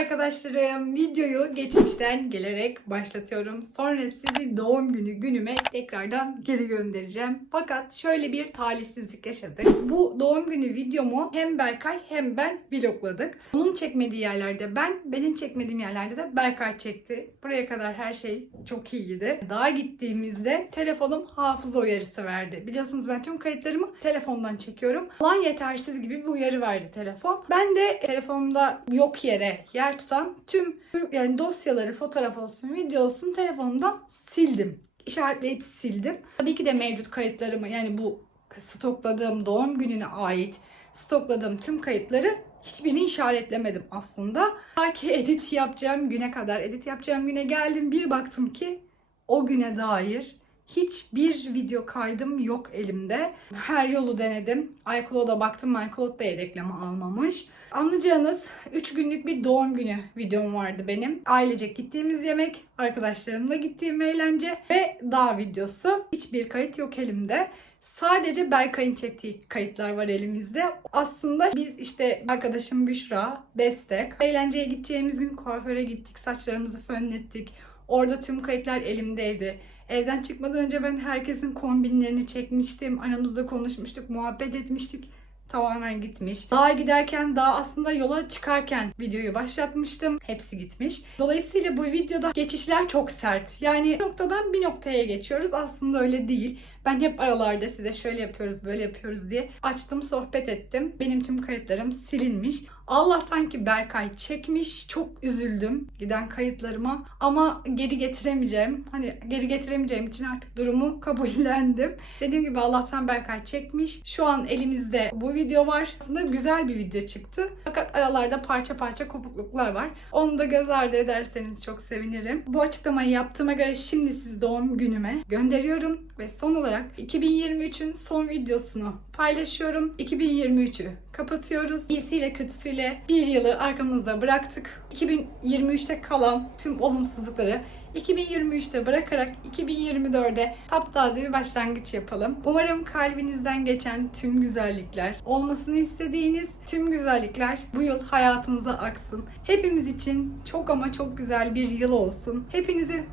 arkadaşlarım. Videoyu geçmişten gelerek başlatıyorum. Sonra sizi doğum günü günüme tekrardan geri göndereceğim. Fakat şöyle bir talihsizlik yaşadık. Bu doğum günü videomu hem Berkay hem ben vlogladık. Onun çekmediği yerlerde ben, benim çekmediğim yerlerde de Berkay çekti. Buraya kadar her şey çok iyiydi. Daha gittiğimizde telefonum hafıza uyarısı verdi. Biliyorsunuz ben tüm kayıtlarımı telefondan çekiyorum. Alan yetersiz gibi bir uyarı verdi telefon. Ben de telefonumda yok yere yer tutan tüm yani dosyaları fotoğraf olsun, video olsun telefonumdan sildim. İşaretleyip sildim. Tabii ki de mevcut kayıtlarımı yani bu stokladığım doğum gününe ait stokladığım tüm kayıtları hiçbirini işaretlemedim aslında. Ta ki edit yapacağım güne kadar, edit yapacağım güne geldim bir baktım ki o güne dair hiçbir video kaydım yok elimde. Her yolu denedim. iCloud'a baktım. iCloud da yedekleme almamış. Anlayacağınız 3 günlük bir doğum günü videom vardı benim. Ailecek gittiğimiz yemek, arkadaşlarımla gittiğim eğlence ve dağ videosu. Hiçbir kayıt yok elimde. Sadece Berkay'ın çektiği kayıtlar var elimizde. Aslında biz işte arkadaşım Büşra, Bestek, eğlenceye gideceğimiz gün kuaföre gittik, saçlarımızı fönlettik. Orada tüm kayıtlar elimdeydi. Evden çıkmadan önce ben herkesin kombinlerini çekmiştim. Aramızda konuşmuştuk, muhabbet etmiştik. Tamamen gitmiş. Dağa giderken, daha aslında yola çıkarken videoyu başlatmıştım. Hepsi gitmiş. Dolayısıyla bu videoda geçişler çok sert. Yani bir noktadan bir noktaya geçiyoruz. Aslında öyle değil. Ben hep aralarda size şöyle yapıyoruz, böyle yapıyoruz diye açtım, sohbet ettim. Benim tüm kayıtlarım silinmiş. Allah'tan ki Berkay çekmiş. Çok üzüldüm giden kayıtlarıma. Ama geri getiremeyeceğim. Hani geri getiremeyeceğim için artık durumu kabullendim. Dediğim gibi Allah'tan Berkay çekmiş. Şu an elimizde bu video var. Aslında güzel bir video çıktı. Fakat aralarda parça parça kopukluklar var. Onu da göz ardı ederseniz çok sevinirim. Bu açıklamayı yaptığıma göre şimdi sizi doğum günüme gönderiyorum. Ve son olarak 2023'ün son videosunu paylaşıyorum. 2023'ü kapatıyoruz. İyisiyle kötüsüyle bir yılı arkamızda bıraktık. 2023'te kalan tüm olumsuzlukları 2023'te bırakarak 2024'de taptaze bir başlangıç yapalım. Umarım kalbinizden geçen tüm güzellikler, olmasını istediğiniz tüm güzellikler bu yıl hayatınıza aksın. Hepimiz için çok ama çok güzel bir yıl olsun. Hepinizi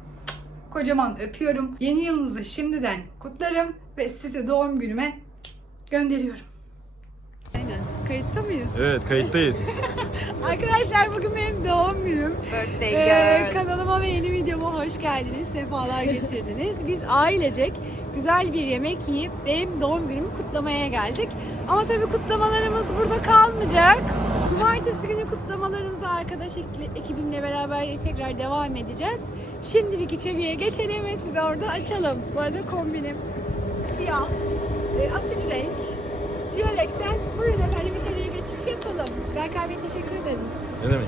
kocaman öpüyorum. Yeni yılınızı şimdiden kutlarım ve sizi doğum günüme gönderiyorum. Aynen. Kayıtta mıyız? Evet kayıttayız. Arkadaşlar bugün benim doğum günüm. Birthday Ee, girl. kanalıma ve yeni videoma hoş geldiniz. Sefalar getirdiniz. Biz ailecek güzel bir yemek yiyip benim doğum günümü kutlamaya geldik. Ama tabii kutlamalarımız burada kalmayacak. Cumartesi günü kutlamalarımıza arkadaş ekibimle beraber tekrar devam edeceğiz. Şimdilik içeriye geçelim ve size orada açalım. Bu arada kombinim siyah, e, asil renk. Diyerekten buyurun efendim içeriye geçiş yapalım. Berkay Bey teşekkür ederiz. Ne demek?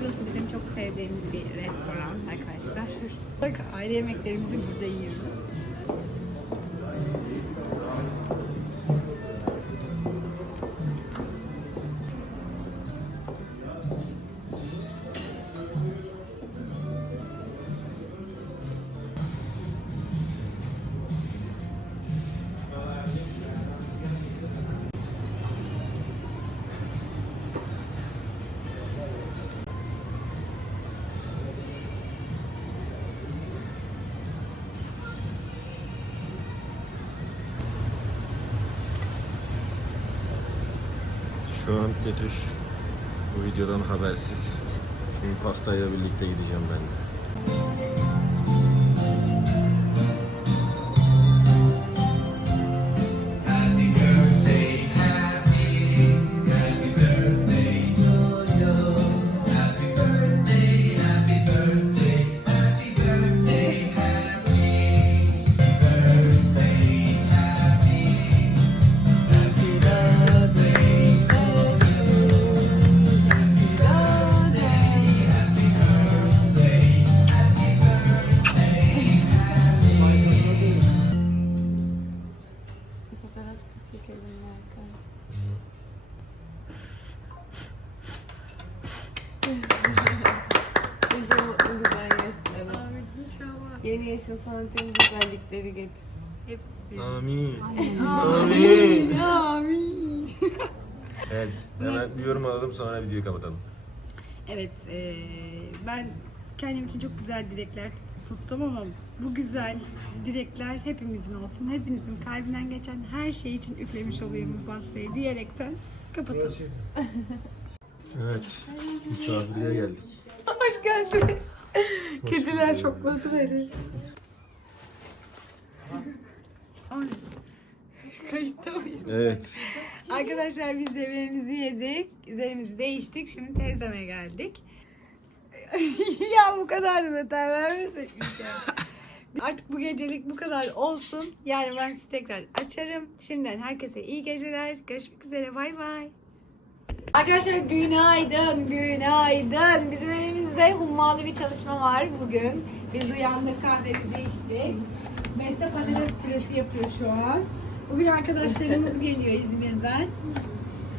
Burası bizim çok sevdiğimiz bir restoran arkadaşlar. Bak aile yemeklerimizi burada yiyoruz. Şu an Tetüş bu videodan habersiz. Şimdi pastayla birlikte gideceğim ben de. Amin. Amin. Amin. Evet. Hemen bir yorum alalım sonra videoyu kapatalım. Evet, eee, ben kendim için çok güzel dilekler tuttum ama bu güzel dilekler hepimizin olsun. Hepinizin kalbinden geçen her şey için üflemiş olayım bu pastayı diyerekten kapatalım. Evet. Misafirliğe geldik. Hoş geldiniz. Hoş Kediler şokladı beni. Ay. Kayıtta mıyız? Evet. Arkadaşlar biz yemeğimizi yedik. Üzerimizi değiştik. Şimdi teyzeme geldik. ya bu kadar da detay vermesek mi? Artık bu gecelik bu kadar olsun. Yarın ben sizi tekrar açarım. Şimdiden herkese iyi geceler. Görüşmek üzere. Bay bay. Arkadaşlar günaydın, günaydın. Bizim evimizde hummalı bir çalışma var bugün. Biz uyandık, kahvemizi içtik. Beste patates püresi yapıyor şu an. Bugün arkadaşlarımız geliyor İzmir'den.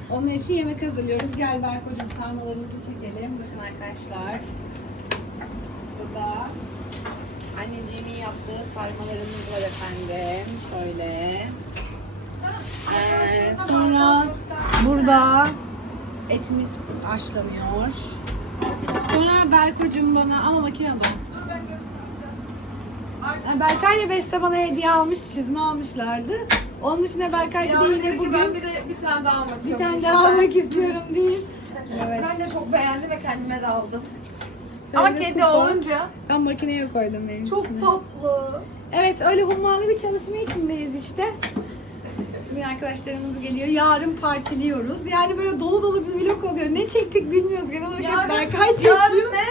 Onun için yemek hazırlıyoruz. Gel Berko'cum sarmalarımızı çekelim. Bakın arkadaşlar. Burada anneciğimin yaptığı sarmalarımız var efendim. Şöyle. Ee, sonra burada etimiz haşlanıyor. Sonra Berko'cum bana ama makinede. Yani Berkay ile Beste bana hediye almıştı, çizme almışlardı. Onun dışında Berkay bir de yine bugün ben bir de bir tane daha almak bir istiyorum. tane daha almak istiyorum değil. Evet. Ben de çok beğendim ve kendime de aldım. Şöyle Ama kedi kupa. olunca Ben makineye koydum benim çok üstüne. tatlı. Evet öyle hummalı bir çalışma içindeyiz işte. Bugün arkadaşlarımız geliyor. Yarın partiliyoruz. Yani böyle dolu dolu bir vlog oluyor. Ne çektik bilmiyoruz. Genel olarak hep Berkay çekiyor. yarın ne?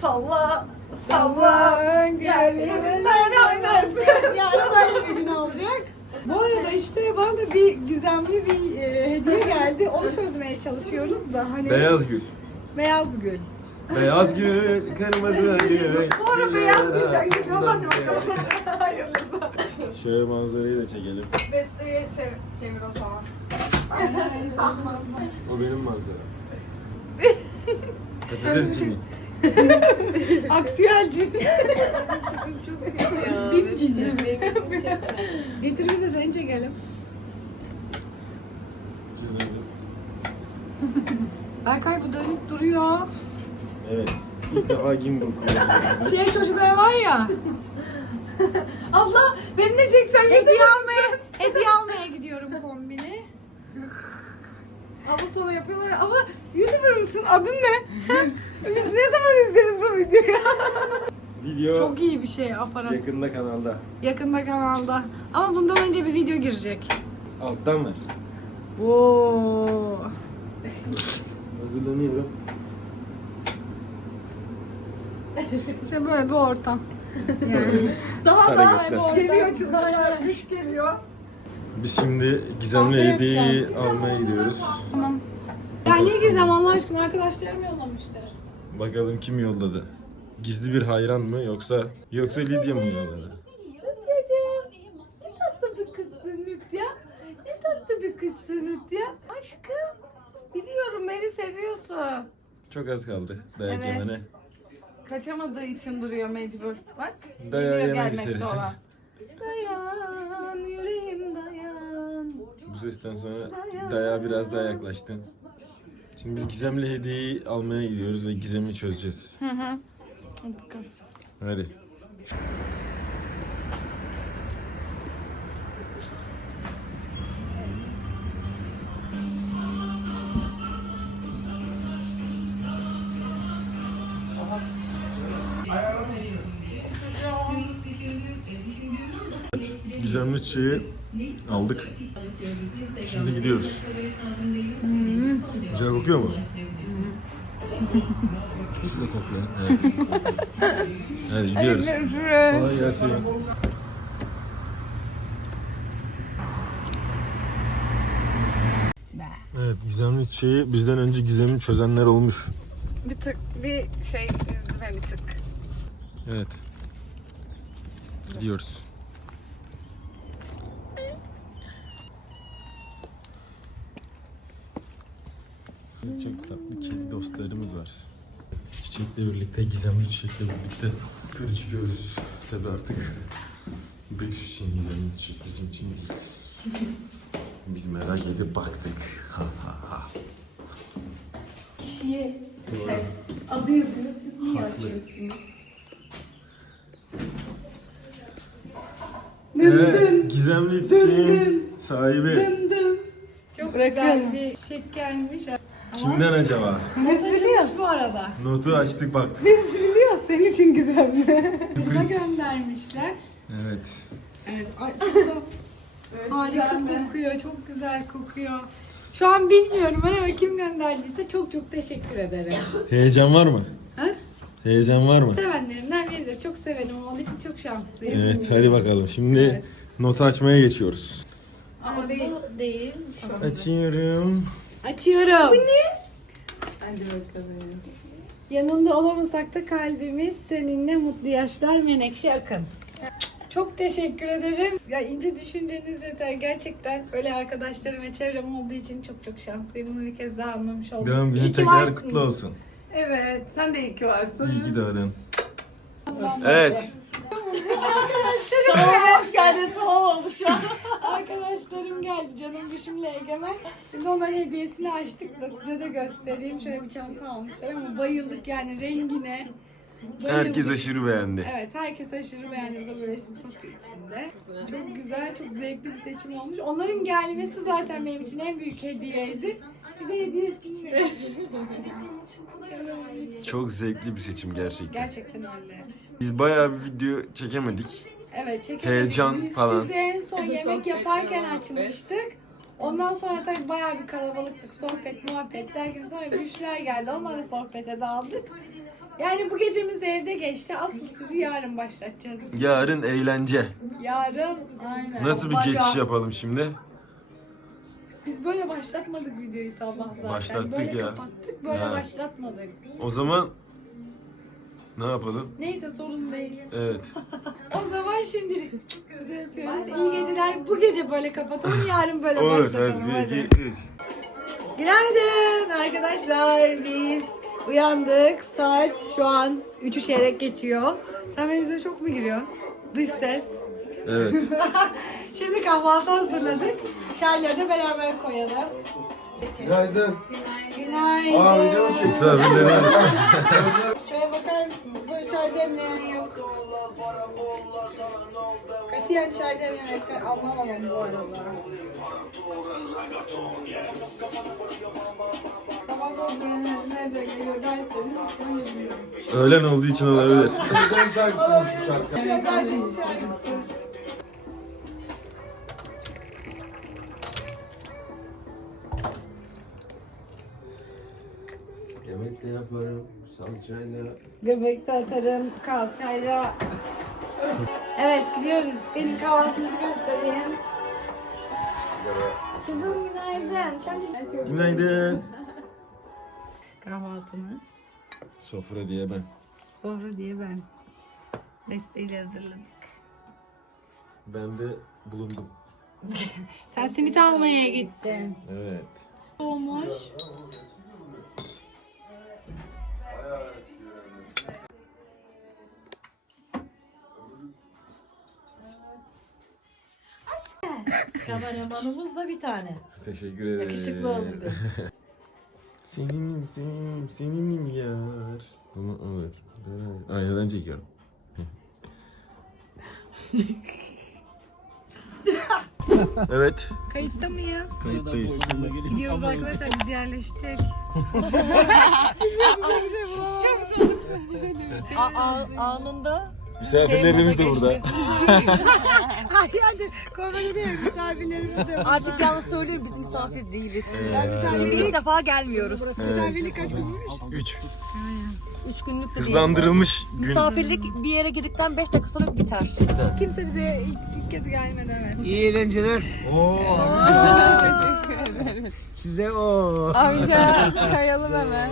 Salla, salla. Gel evinden oynarsın. Yarın böyle bir gün olacak. Bu arada işte bana da bir gizemli bir e, hediye geldi. Onu çözmeye çalışıyoruz da hani Beyaz gül. beyaz gül. Beyaz gül, kırmızı gül. Bu ara beyaz gülden gidiyoruz hadi bakalım. Hayırlısı. Şöyle manzarayı da çekelim. Besteye çevir, çevir o zaman. O benim manzaram. Patates çini. Aktüel cin. Bim için. Getir bize seni çekelim. Berkay bu dönüp duruyor. Evet. İlk defa gimbal kullanıyorum. Şey çocuklar var ya. Abla beni de çeksen Hediye almaya, hediye almaya gidiyorum kombini. Abla sana yapıyorlar ama YouTuber mısın? Adın ne? Biz ne zaman izleriz bu videoyu? Video Çok iyi bir şey aparat. yakında kanalda. Yakında kanalda. Ama bundan önce bir video girecek. Alttan ver. Oo. Hazırlanıyorum. İşte böyle bir ortam. Yani. Daha daha Hareketler. geliyor çocuklar. Kış geliyor. Biz şimdi gizemli Kahve hediyeyi yapacağım. almaya gidiyoruz. tamam. Ya ne gizem Allah aşkına arkadaşlarım yollamışlar. Bakalım kim yolladı? Gizli bir hayran mı yoksa yoksa Lidya mı yolladı? Lütfeciğim, ne tatlı bir kızsın Lütya. Ne tatlı bir kızsın Lütya. Aşkım, biliyorum beni seviyorsun. Çok az kaldı dayak Evet. yemene. Kaçamadığı için duruyor mecbur. Bak. Dayağı geliyor yemek gelmekte olan. Dayan, yüreğim dayan. Bu sesten sonra dayağa biraz daha yaklaştın. Şimdi biz gizemli hediyeyi almaya gidiyoruz ve gizemi çözeceğiz. Hı hı. Hadi bakalım. Hadi. Gizemli çiçeği aldık. Şimdi gidiyoruz. Güzel kokuyor mu? Siz de koklayın. Evet. Hadi gidiyoruz. Kolay gelsin. Evet gizemli çiçeği bizden önce gizemi çözenler olmuş. Bir tık bir şey beni bir tık. Evet. Gidiyoruz. Çok tatlı kedi dostlarımız var. Çiçekle birlikte, gizemli çiçekle birlikte Yukarı çıkıyoruz. Tabi artık Betüş için gizem için, bizim için değil. Biz merak edip baktık. Ha ha ha. Kişiye Doğru. adı yazıyor. Siz niye Haklı. açıyorsunuz? Evet, gizemli çiçeğin sahibi. Dın dın. Çok güzel bir çiçek gelmiş. Ama Kimden acaba? Not açılmış bu arada. Notu açtık baktık. Biz biliyoruz senin için gizemli. Buna Sürpriz. göndermişler. Evet. Evet. Ay, burada harika kokuyor. Çok güzel kokuyor. Şu an bilmiyorum ben ama kim gönderdiyse çok çok teşekkür ederim. Heyecan var mı? Ha? Heyecan var mı? Sevenlerimden biridir. Çok sevenim olduğu için çok şanslıyım. Evet, hadi bakalım. Şimdi Evet. notu açmaya geçiyoruz. Ama değil. Değil. Açıyorum. Açıyorum. Hadi bakalım. Yanında olamasak da kalbimiz seninle mutlu yaşlar Menekşe Akın. Çok teşekkür ederim. Ya ince düşünceniz yeter. Gerçekten öyle arkadaşlarım ve çevrem olduğu için çok çok şanslıyım. Bunu bir kez daha anlamış oldum. Doğum İyi günün ki tekrar varsınız. kutlu olsun. Evet, sen de iyi ki varsın. İyi ki doğdun. Evet. Arkadaşlarım Hoş geldin, tamam oldu şu an. Arkadaşlarım geldi canım düşümle egemen. Şimdi onların hediyesini açtık da size de göstereyim. Şöyle bir çanta almışlar ama bayıldık yani rengine. Bayıldık. Herkes aşırı beğendi. Evet herkes aşırı beğendi. Bu da böyle içinde. Çok güzel, çok zevkli bir seçim olmuş. Onların gelmesi zaten benim için en büyük hediyeydi. Bir de hediyesini de Çok zevkli bir seçim gerçekten. Gerçekten öyle. Biz bayağı bir video çekemedik. Evet çekemedik. Heyecan Biz falan. size en son yemek Sohbet, yaparken muhabbet. açmıştık. Ondan sonra tabii bayağı bir kalabalıktık. Sohbet, muhabbet derken sonra güçler geldi. Onlarla sohbete daldık. Yani bu gecemiz evde geçti. Asıl sizi yarın başlatacağız. Yarın eğlence. Yarın aynen. Nasıl bir Baca. geçiş yapalım şimdi? Biz böyle başlatmadık videoyu sabah zaten. Başlattık böyle ya. kapattık. Böyle Ha. başlatmadık. O zaman ne yapalım? Neyse sorun değil. Evet. O zaman şimdilik sizi öpüyoruz. İyi geceler. Bu gece böyle kapatalım. Yarın böyle Olur. başlatalım. Hadi. Hadi. 1, 2, 3. Günaydın arkadaşlar. Biz uyandık. Saat şu an 3'ü çeyrek geçiyor. Sen benim yüzüme çok mu giriyorsun? Dış ses. Evet. Şimdi kahvaltı hazırladık. Çayları da beraber koyalım. Günaydın. Günaydın. Aa video mu çekti? Tabii. Çaya bakar mısınız? Böyle çay demleyen yok. Katiyen çay demlemekten anlamam bu arada. Sabah o bu enerji nerede geliyor derseniz ben. Öğlen olduğu için olabilir. Çok artık bir şarkısı. De yaparım, salçayla. Göbekte atarım kalçayla. Evet gidiyoruz. Senin kahvaltınızı göstereyim. Kızım günaydın. Sen de... Günaydın. Kahvaltımız. Sofra diye ben. Sonra diye ben. Besteyle hazırladık. Ben de bulundum. Sen simit almaya gittin. Evet. Olmuş. Kameramanımız da bir tane. Teşekkür ederim. Yakışıklı oldu. Seninim, seninim, seninim yar. Bunu alır. Aynadan çekiyorum. evet, Kayıtta mıyız? kayıttayız. Gidiyoruz arkadaşlar biz yerleştik. anında Misafirlerimiz de burada. Hadi hadi. Komedi değil misafirlerimiz de burada. Artık yalnız söyleyeyim biz misafir değiliz. Yani Ee, misafirlik, İlk defa gelmiyoruz. misafirlik kaç günmüş? 3. Üç günlük de değil. Hızlandırılmış gün. Misafirlik bir yere girdikten 5 dakika sonra biter. Kimse bize ilk, ilk kez gelmedi evet. İyi eğlenceler. Oo. Size o. Amca kayalım hemen.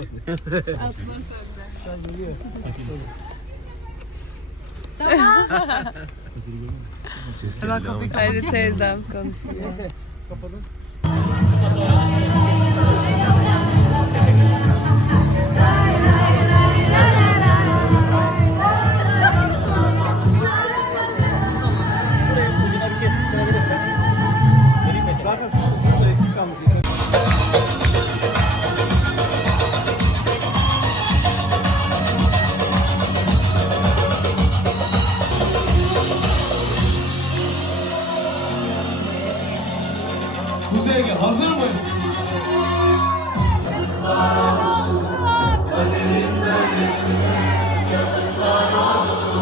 Ses geldi ama. Teyzem konuşuyor. Yasağımda Kuzey Ege hazır mıyız? Yazıklar olsun, kaderim böylesine Yazıklar olsun.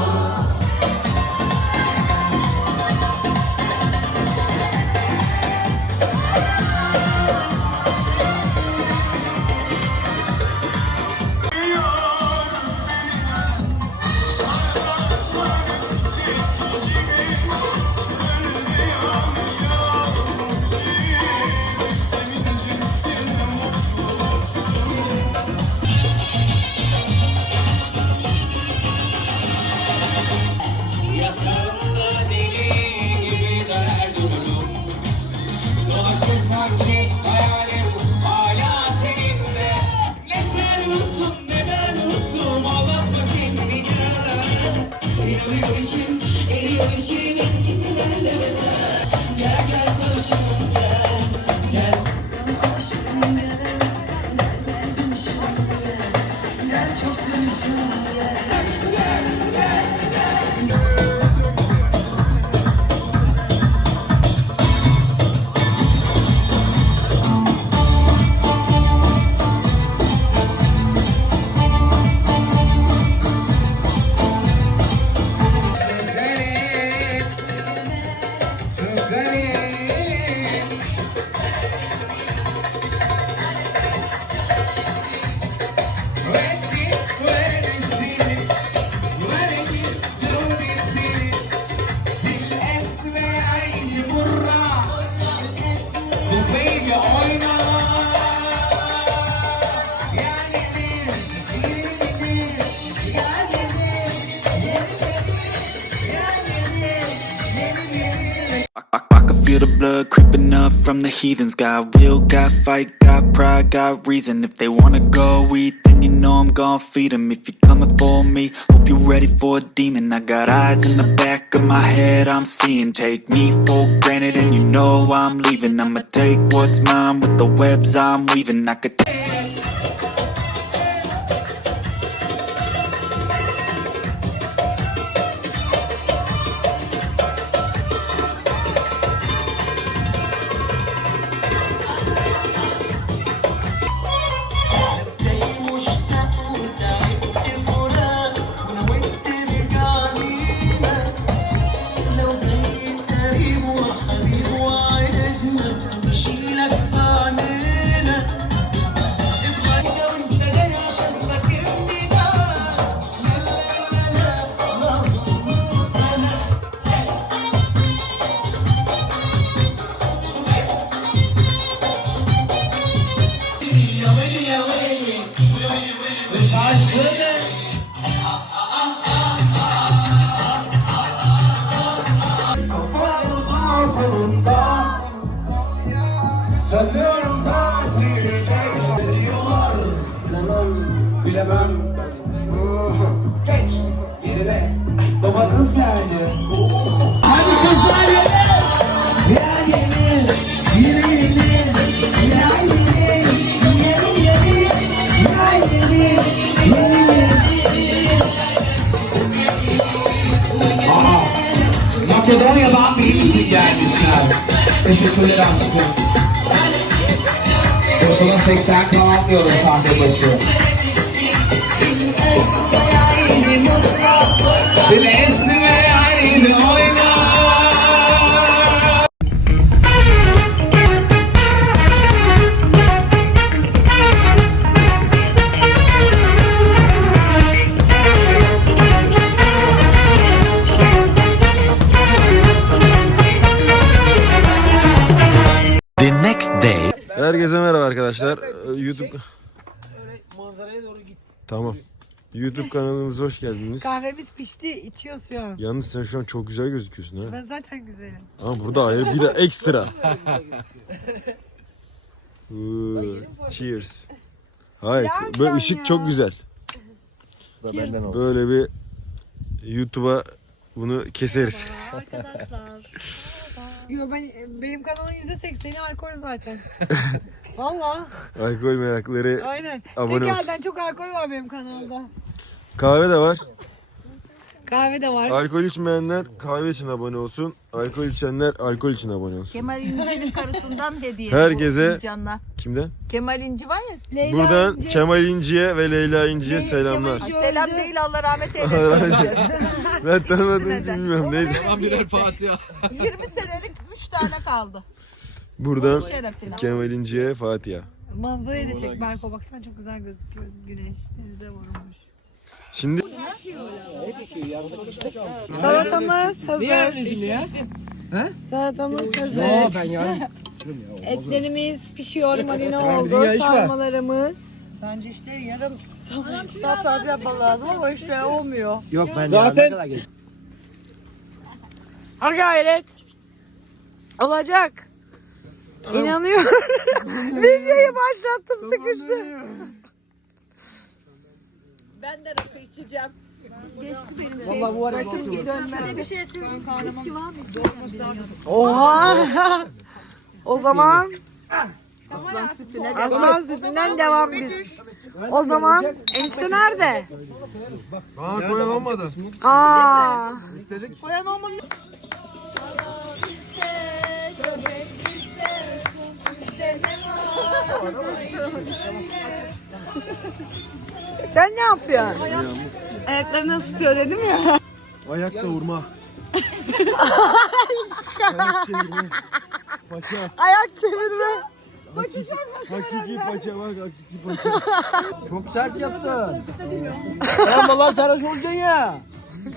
Ocean, 80 Ocean, 80 Ocean. From the heathens. Got will, got fight, got pride, got reason. If they wanna go eat, then you know I'm gon' feed 'em. If you're coming for me, hope you're ready for a demon. I got eyes in the back of my head, I'm seeing. Take me for granted, and you know I'm leaving. I'ma take what's mine with the webs I'm weaving. I could. Sanıyorum Teşekkürler aşkım. Boşuna 80 kalmıyorum sahne başı. Resme arkadaşlar. Ee, YouTube Tamam. YouTube kanalımıza hoş geldiniz. Kahvemiz pişti, içiyoruz şu an. Yalnız sen şu an çok güzel gözüküyorsun ha. Ben zaten güzelim. Ama burada ayrı bir de ekstra. Oo, cheers. Hayır, Yerken böyle ışık ya. çok güzel. Da benden olsun. Böyle bir YouTube'a bunu keseriz. Yo ben benim kanalın %80'i alkol zaten. Valla. Alkol merakları Aynen. Abone Tek olsun. elden çok alkol var benim kanalda. kahve de var. Kahve de var. Alkol içmeyenler kahve için abone olsun. Alkol içenler alkol için abone olsun. Kemal İnci'nin karısından hediye. Herkese-. Kimden? Kemal İnci var ya. Leyla Buradan İnce- Kemal İnci'ye ve Leyla İnci'ye Leyla- selamlar. Kemal- Selam Öldü. değil Allah rahmet Allah rahmet eylesin. Ben tanımadığım için bilmiyorum. Neyse. birer Fatiha. 20 senelik 3 tane kaldı. Buradan. Kemal İnci'ye Fatiha. Manzarayı da çek Berko baksana çok güzel gözüküyor güneş denize vurmuş. Şimdi Salatamız hazır. Salatamız hazır. Etlerimiz pişiyor, marine oldu. Sarmalarımız. Bence işte yarım saat yapman lazım ama işte olmuyor. Yok ben Zaten- Ha gayret. Olacak. İnanıyorum. Videoyu başlattım sıkıştı. Ben de rakı içeceğim. Geçti benim şey. Vallahi bu arada Size bir şey söyleyeyim. Viski var mı? Oha. o zaman Aslan sütüne aslan sütünden devam biz. O zaman enişte nerede? Aa koyan olmadı. Aa. İstedik. Sen ne yapıyorsun? Ayaklarını ısıtıyor dedim ya. Ayakta vurma. Ayak çevirme. Paça. Ayak çevirme. Hakiki paça bak hakiki paça. Çok sert yaptın. Ama lan sarhoş olacaksın ya.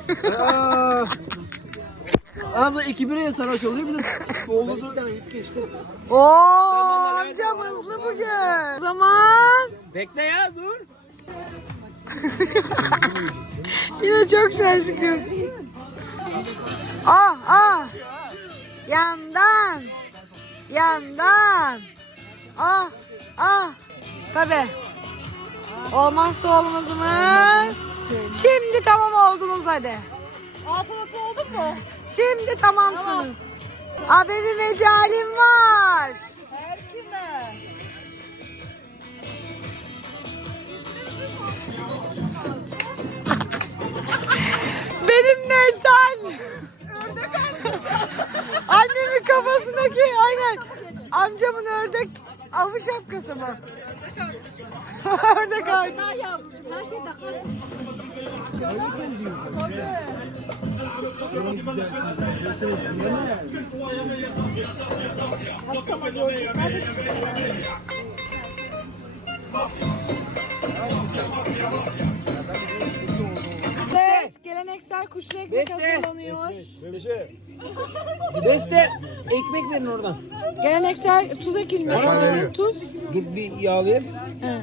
Abla iki bireye sarhoş oluyor bir de doldu. Oo amcam hızlı bugün. O zaman Bekle ya dur. yine çok şaşkın. Ah ah. Yandan. Yandan. Ah ah. Tabi. Olmazsa olmazımız. Şimdi tamam oldunuz hadi. Afiyet oldu mu? Şimdi tamamsınız. Abi bir mecalim var. Her kime? Benim mental. Annemin kafasındaki aynen. Amcamın ördek avı şapkası mı? ördek avı. Evet, geleneksel kuşlu ekmek hazırlanıyor. Beste ekmek verin oradan. Geleneksel tuz ekilmiyor. Tuz. Dur bir yağlayayım. He.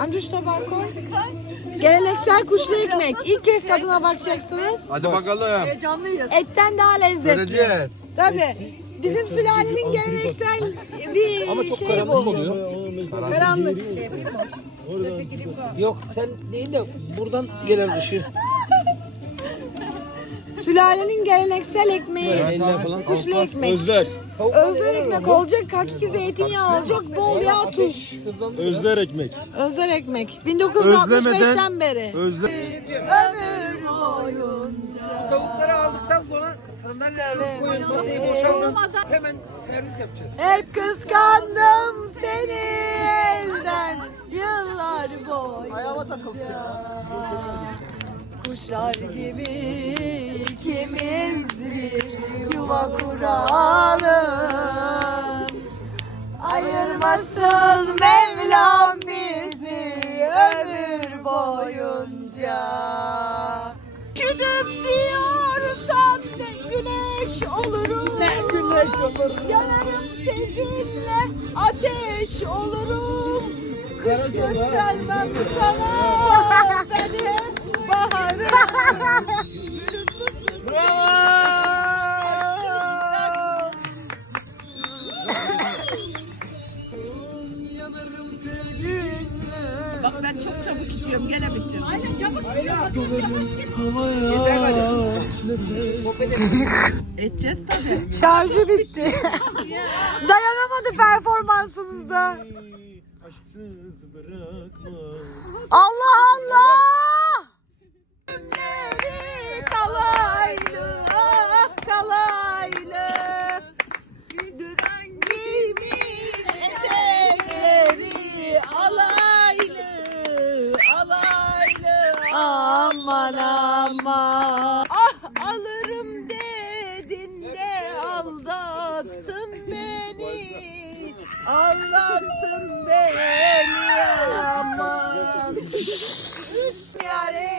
Amca şu tabağa koy. Geleneksel kuşlu ekmek. İlk kez tadına bakacaksınız. Hadi bakalım. Heyecanlıyız. Etten daha lezzetli. Göreceğiz. Tabii. Bizim sülalenin geleneksel bir Ama çok şey karanlık bu. oluyor. Karanlık. Yok sen değil de buradan gelen ışığı. Sülalenin geleneksel ekmeği. Kuşlu ekmek. Özler. Özler ekmek olacak. Hakiki zeytinyağı olacak. Bol yağ tuş. Özler ekmek. Özler ekmek. 1965'ten Özlemeden- beri. Özler. Ömür boyunca Tavukları aldıktan sonra sandalyeleri koyup masayı boşaltın. Hemen servis yapacağız. Hep kıskandım seni elden yıllar boyunca. Kuşlar gibi ikimiz bir yuva kuralım. Ayırmasın Mevlam bizi ömür boyunca. Üşüdüm diyorsan ne güneş olurum. Ne güneş olurum. Yanarım sevginle ateş olurum. Kış göstermem sana ben hep baharım. Bak ben çok çabuk içiyorum. Gene biteceğim. Aynen çabuk Edeceğiz tabii. Şarjı bitti. Dayanamadı. Aşksız bırakma. Allah Allah! Kalaylı, ah kalaylı. Düren giymiş etekleri alaylı, alaylı. Aman aman. Ah alırım dedin de aldattın beni. Aldattın beni aman. Yare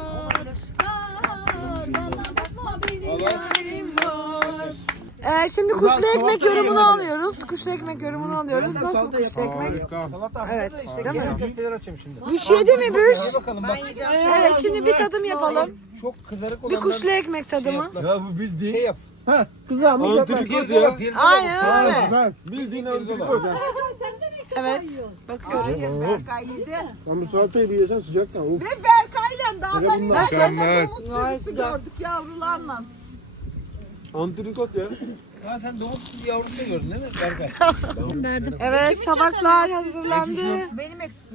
Ee, şimdi kuşlu ekmek yorumunu alıyoruz. Kuşlu ekmek yorumunu alıyoruz. Nasıl kuşlu ekmek? Evet. Değil mi? Köfteler açayım şimdi. Büş yedi mi Büş? Bakalım bak. Evet şimdi bir tadım yapalım. Çok kızarık Bir olanlar kuşlu ekmek tadımı. Ya bu bildiğin şey yap. antrikot ya. Aynen öyle. Bildiğin antrikot. Evet. Bakıyoruz. Sen bu salatayı bir yesen sıcaktan. Uf. Nasıl? Gördük yavrularla. Antrikot ya. Ha sen domuz yavrusunu gördün değil mi? Berkay. Evet tabaklar hazırlandı.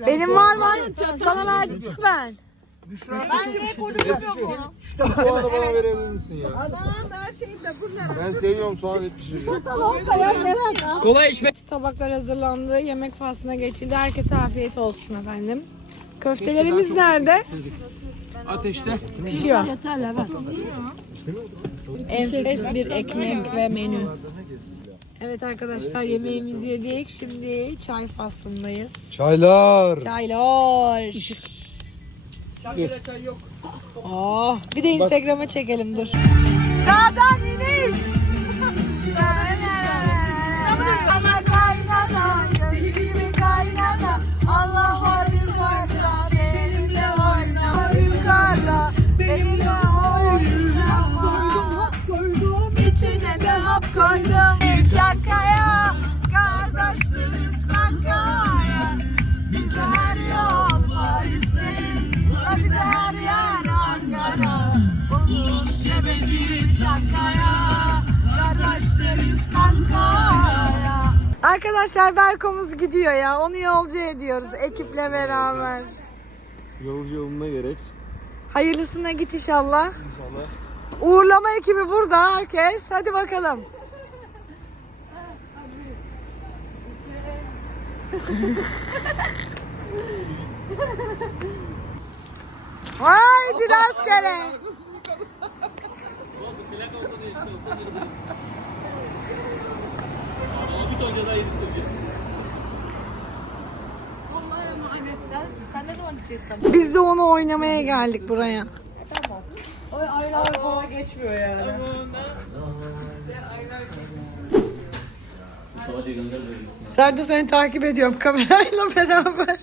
Benim var var. Sana verdim ben. Ben direkt burada yapıyorum onu. Şu soğanı bana verebilir misin ya? Adam her şeyi de bunlar. Ben seviyorum soğan et pişiriyorum. Olsa ya ne var ya? Kolay iş be. Tabaklar hazırlandı. Yemek faslına geçildi. Herkese afiyet olsun efendim. Köftelerimiz nerede? Ateşte. Pişiyor. Enfes bir ekmek ve menü. Evet arkadaşlar yemeğimizi yedik. Şimdi çay faslındayız. Çaylar. Çaylar. Oh, bir de Instagram'a çekelim dur. Dağdan iniş. Arkadaşlar Berkomuz gidiyor ya. Onu yolcu ediyoruz ekiple beraber. Yolcu yoluna gerek. Hayırlısına git inşallah. İnşallah. Uğurlama ekibi burada herkes. Hadi bakalım. Haydi rastgele. Sen ne zaman gideceksin? Biz de onu oynamaya geldik buraya. Aylar falan geçmiyor yani. Serdo seni takip ediyorum kamerayla beraber.